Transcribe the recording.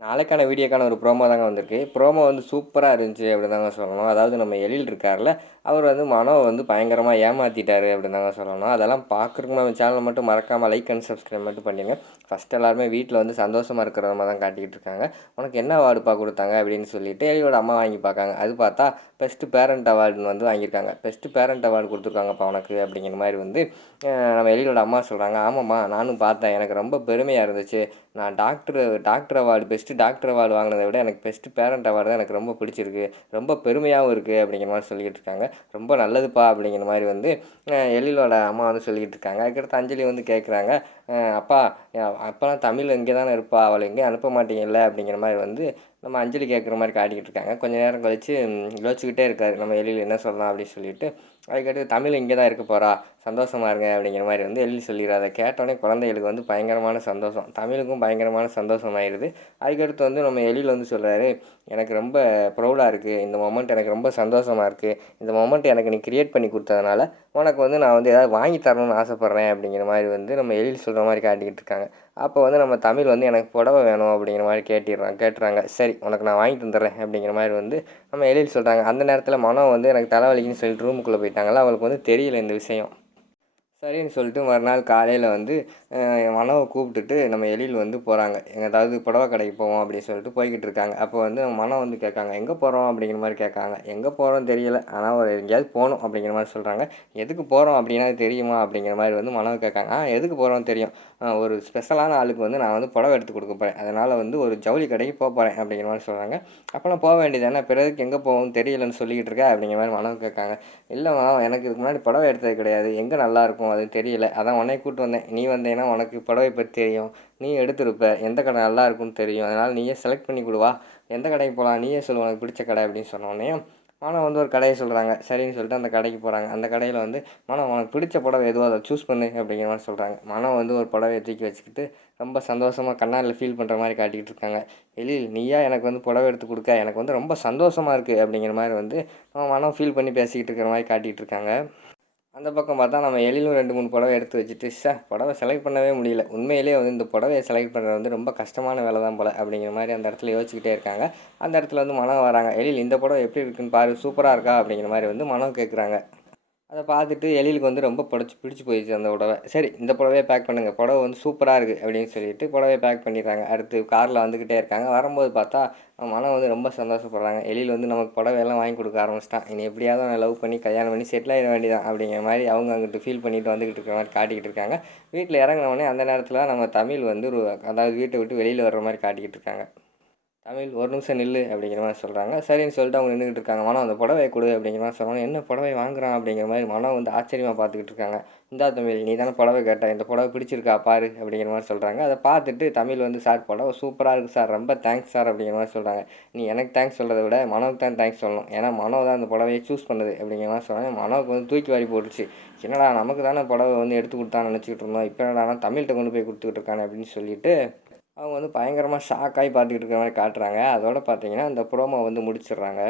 நாளைக்கான வீடியோக்கான ஒரு ப்ரோமோ தாங்க வந்திருக்கு. ப்ரோமோ வந்து சூப்பரா இருந்துச்சு அப்படின்னு தாங்க சொல்லணும். அதாவது நம்ம எழில் இருக்கார்ல, அவர் வந்து மனோவ வந்து பயங்கரமா ஏமாத்திட்டாரு அப்படின்னு தாங்க சொல்லணும். அதெல்லாம் பார்க்குறதுக்கு நம்ம சேனலை மட்டும் மறக்காம லைக் அண்ட் சப்ஸ்கிரைப் மட்டும் பண்ணிடுங்க. ஃபர்ஸ்ட் எல்லாருமே வீட்ல வந்து சந்தோஷமா இருக்கிற மாதிரி தான் காட்டிக்கிட்டு இருக்காங்க. "உனக்கு என்ன அவார்டுப்பா குடுத்தாங்க?" அப்படின்னு சொல்லிட்டு எழிலோட அம்மா வாங்கி பார்க்காங்க. அது பார்த்தா பெஸ்ட் பேரண்ட் அவார்டுன்னு வந்து வாங்கியிருக்காங்க. பெஸ்ட் பேரண்ட் அவார்டு குடுத்துருக்காங்கப்பா உனக்கு அப்படிங்கிற மாரி வந்து நம்ம எழிலோட அம்மா சொல்கிறாங்க. "ஆமாம்மா நானும் பார்த்தேன். எனக்கு ரொம்ப பெருமையா இருந்துச்சு. நான் doctor award best doctor award வாங்கினத விட எனக்கு பெஸ்ட்டு பேரண்ட் அவார்டு தான் எனக்கு ரொம்ப பிடிச்சிருக்கு. ரொம்ப பெருமையாகவும் இருக்குது." அப்படிங்கிற மாதிரி சொல்லிக்கிட்டு இருக்காங்க. "ரொம்ப நல்லதுப்பா." அப்படிங்கிற மாதிரி வந்து எழிலோட அம்மா வந்து சொல்லிக்கிட்டு இருக்காங்க. அதுக்கடுத்து அஞ்சலி வந்து கேட்குறாங்க, "அப்பா அப்போலாம் தமிழ் இங்கே தானே இருப்பா, அவளை எங்கேயும் அனுப்ப மாட்டீங்கல்ல?" அப்படிங்கிற மாதிரி வந்து நம்ம அஞ்சலி கேட்குற மாதிரி காட்டிக்கிட்டு இருக்காங்க. கொஞ்ச நேரம் கழித்து யோசிச்சுக்கிட்டே இருக்காரு நம்ம எழில் என்ன சொல்லலாம் அப்படின்னு சொல்லிட்டு. அதுக்கடுத்து "தமிழ் இங்கே தான் இருக்க போகிறா, சந்தோஷமா இருங்க." அப்படிங்கிற மாதிரி வந்து எழில் சொல்லிடுறாரு. அதை கேட்டோடனே குழந்தைகளுக்கு வந்து பயங்கரமான சந்தோஷம், தமிழுக்கும் பயங்கரமான சந்தோஷம் ஆயிடுது. அதுக்கடுத்து வந்து நம்ம எழில் வந்து சொல்கிறாரு, "எனக்கு ரொம்ப ப்ரௌடாக இருக்குது, இந்த மொமெண்ட் எனக்கு ரொம்ப சந்தோஷமாக இருக்குது. இந்த மொமெண்ட் எனக்கு நீ கிரியேட் பண்ணி கொடுத்ததுனால உனக்கு வந்து நான் வந்து ஏதாவது வாங்கி தரணும்னு ஆசைப்பட்றேன்." அப்படிங்கிற மாதிரி வந்து நம்ம எழில் சொல்கிற மாதிரி காட்டிக்கிட்டு இருக்காங்க. அப்போ வந்து நம்ம தமிழ் வந்து "எனக்கு புடவை வேணும்." அப்படிங்கிற மாதிரி கேட்டுறாங்க. "சரி உனக்கு நான் வாங்கி தந்துடுறேன்." அப்படிங்கிற மாதிரி வந்து நம்ம எழில் சொல்கிறாங்க. அந்த நேரத்தில் மனோ வந்து எனக்கு தலைவலிக்குன்னு சொல்லிட்டு ரூமுக்குள்ளே போயிட்டாங்களா, அவளுக்கு வந்து தெரியல இந்த விஷயம். சரின்னு சொல்லிட்டு மறுநாள் காலையில் வந்து மனோவை கூப்பிட்டுட்டு நம்ம எழில் வந்து போகிறாங்க. ஏதாவது புடவை கடைக்கு போவோம் அப்படின்னு சொல்லிட்டு போய்கிட்டு இருக்காங்க. அப்போ வந்து மனோ வந்து கேட்காங்க, "எங்கே போகிறோம்?" அப்படிங்கிற மாதிரி கேட்காங்க. "எங்கே போகிறோன்னு தெரியல, ஆனால் ஒரு எங்கேயாவது போகணும்." அப்படிங்கிற மாதிரி சொல்கிறாங்க. "எதுக்கு போகிறோம் அப்படின்னா தெரியுமா?" அப்படிங்கிற மாதிரி வந்து மனோவை கேட்காங்க. எதுக்கு போகிறோன்னு தெரியும். ஒரு ஸ்பெஷலான ஆளுக்கு வந்து நான் வந்து புடவை எடுத்து கொடுக்க போகிறேன், அதனால் வந்து ஒரு ஜவுளி கடைக்கு போகிறேன்." அப்படிங்கிற மாதிரி சொல்கிறாங்க. அப்போலாம் போக வேண்டியது என்ன, பிறகு எங்கே போகணும்னு தெரியலன்னு சொல்லிக்கிட்டு இருக்க அப்படிங்கிற மாதிரி மனோ கேட்காங்க. "இல்லைம்மா எனக்கு இதுக்கு முன்னாடி புடவை எடுத்தது கிடையாது, எங்கே நல்லாயிருக்கும் அது தெரியல, அதான் உன்னைய கூப்பிட்டு வந்தேன். நீ வந்தேன்னா உனக்கு புடவை பற்றி தெரியும், நீ எடுத்திருப்ப, எந்த கடை நல்லா இருக்கும்னு தெரியும், அதனால் நீயே செலக்ட் பண்ணி கொடு வா, எந்த கடைக்கு போகலாம் நீயே சொல்லு உனக்கு பிடிச்ச கடை." அப்படின்னு சொன்னோடனே மனம் வந்து ஒரு கடையை சொல்கிறாங்க. சரின்னு சொல்லிட்டு அந்த கடைக்கு போகிறாங்க. அந்த கடையில் வந்து "மனம் உனக்கு பிடிச்ச புடவை எதுவோ அதை சூஸ் பண்ணு." அப்படிங்கிற மாதிரி சொல்கிறாங்க. மனம் வந்து ஒரு புடவைய தூக்கி வச்சுக்கிட்டு ரொம்ப சந்தோஷமாக கண்ணாடியில் ஃபீல் பண்ணுற மாதிரி காட்டிக்கிட்டு இருக்காங்க. "எழில் நீயா எனக்கு வந்து புடவை எடுத்து கொடுக்க, எனக்கு வந்து ரொம்ப சந்தோஷமாக இருக்குது." அப்படிங்கிற மாதிரி வந்து மனம் ஃபீல் பண்ணி பேசிக்கிட்டு இருக்கிற மாதிரி காட்டிகிட்டு இருக்காங்க. அந்த பக்கம் பார்த்தா நம்ம எழிலும் 2, 3 புடவை எடுத்து வச்சுட்டு, புடவை செலக்ட் பண்ணவே முடியல. உண்மையிலேயே வந்து இந்த புடவைய செலக்ட் பண்ணுறது வந்து ரொம்ப கஷ்டமான வேலை தான் போல." அப்படிங்கிற மாதிரி அந்த இடத்துல யோசிச்சுக்கிட்டே இருக்காங்க. அந்த இடத்துல வந்து மனோ வராங்க. "எழில் இந்த புடவை எப்படி இருக்குன்னு பாரு, சூப்பராக இருக்கா?" அப்படிங்கிற மாதிரி வந்து மனோ கேட்குறாங்க. அத பார்த்துட்டு எழிலுக்கு வந்து ரொம்ப பிடிச்சு போயிடுச்சு அந்த புடவ. "சரி இந்த புடவையே பேக் பண்ணுங்க. புடவ வந்து சூப்பரா இருக்கு." அப்படின்னு சொல்லிட்டு புடவைய பேக் பண்ணிடுறாங்க. அடுத்து கார்ல வந்துக்கிட்டே இருக்காங்க. வரும்போது பார்த்தா மனம் வந்து ரொம்ப சந்தோஷப்படுறாங்க. எழில் வந்து நமக்கு புடவையெல்லாம் வாங்கி கொடுக்க ஆரம்பிச்சுட்டான். இனி எப்படியாவது அவன லவ் பண்ணி கல்யாணம் பண்ணி செட்டில் ஆயிட வேண்டியதான் அப்படிங்கிற மாரி அவங்க அங்கிட்டு ஃபீல் பண்ணிட்டு வந்துகிட்டு இருக்கிற மாரி காட்டிக்கிட்டு இருக்காங்க. வீட்ல இறங்குனோனே அந்த நேரத்துல தான் நம்ம தமிழ் வந்து அதாவது வீட்ட விட்டு வெளியில வர்ற மாரி காட்டிக்கிட்டு இருக்காங்க. "தமிழ் ஒரு நிமிஷம் நில்லு." அப்படிங்கிற மாதிரி சொல்கிறாங்க. சரின்னு சொல்லிட்டு அவங்க நின்றுக்கிட்டு இருக்காங்க. "மனோ அந்த புடவைய கொடு." அப்படிங்கிற மாதிரி சொன்னோனே, "என்ன புடவை வாங்குறான்?" அப்படிங்கிற மாதிரி மனோ வந்து ஆச்சரியமாக பார்த்துக்கிட்டு இருக்காங்க. "இந்தா தமிழ் நீ தானே புடவை கேட்ட, இந்த புடவை பிடிச்சிருக்கா பாரு." அப்படிங்கிற மாதிரி சொல்கிறாங்க. அதை பார்த்துட்டு தமிழ் வந்து, "சார் புடவை சூப்பராக இருக்குது சார், ரொம்ப தேங்க்ஸ் சார்." அப்படிங்கிற மாதிரி சொல்கிறாங்க. "நீ எனக்கு தேங்க்ஸ் சொல்கிறத விட மனோவுக்கு தான் தேங்க்ஸ் சொல்லணும், ஏன்னா மனோ தான் அந்த புடவைய சூஸ் பண்ணுது." அப்படிங்கிற மாதிரி சொன்னோனே மனோவுக்கு வந்து தூக்கி வாரி போட்டுருச்சு. "என்னடா நமக்கு தானே புடவை வந்து எடுத்து கொடுத்தான்னு நினச்சிக்கிட்டு இருந்தோம், இப்போ என்னடான்னா தமிழ்கிட்ட கொண்டு போய் கொடுத்துக்கிட்டு இருக்கானே." அப்படின்னு சொல்லிட்டு அவங்க வந்து பயங்கரமாக ஷாக் ஆகி பார்த்துக்கிட்டு இருக்கிற மாதிரி காட்டுறாங்க. அதோட பார்த்தீங்கன்னா, இந்த ப்ரோமோ வந்து முடிச்சிடுறாங்க.